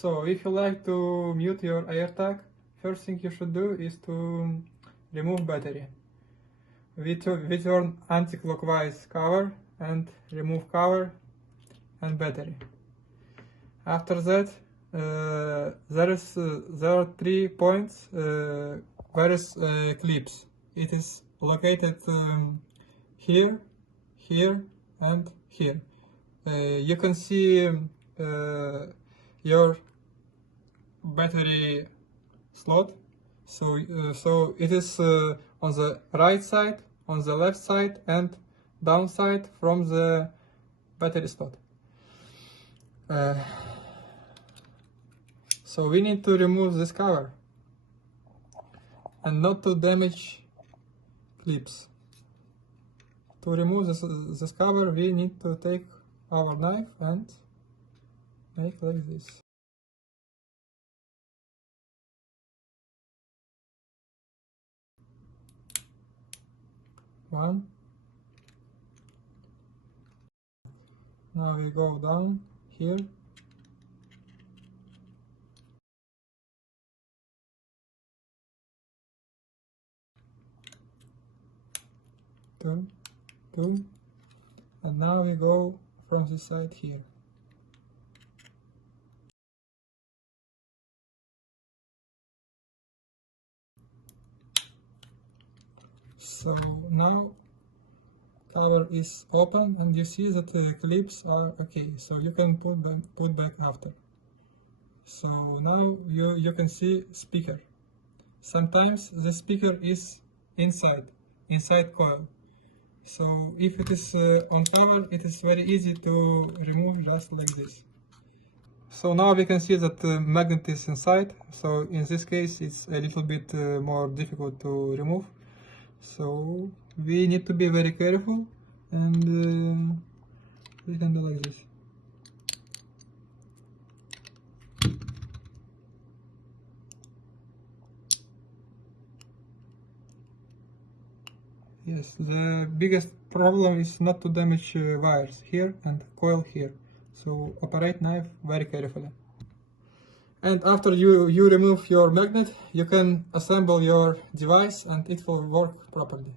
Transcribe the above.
So if you like to mute your AirTag, first thing you should do is to remove battery. We turn anti-clockwise cover and remove cover and battery. After that, there are 3 points where is clips. It is located here, here, and here. You can see your battery slot. So it is on the right side, on the left side, and downside from the battery slot. So we need to remove this cover and not to damage clips. To remove this cover, we need to take our knife and make like this. One. Now we go down here. Two. And now we go from this side here. So now cover is open and you see that the clips are okay, so you can put back after. So now you can see speaker. Sometimes the speaker is inside coil. So if it is on cover, it is very easy to remove just like this. So now we can see that the magnet is inside. So in this case, it's a little bit more difficult to remove. So we need to be very careful, and we can do like this. Yes, the biggest problem is not to damage wires here and coil here. So operate knife very carefully. And after you remove your magnet, you can assemble your device and it will work properly.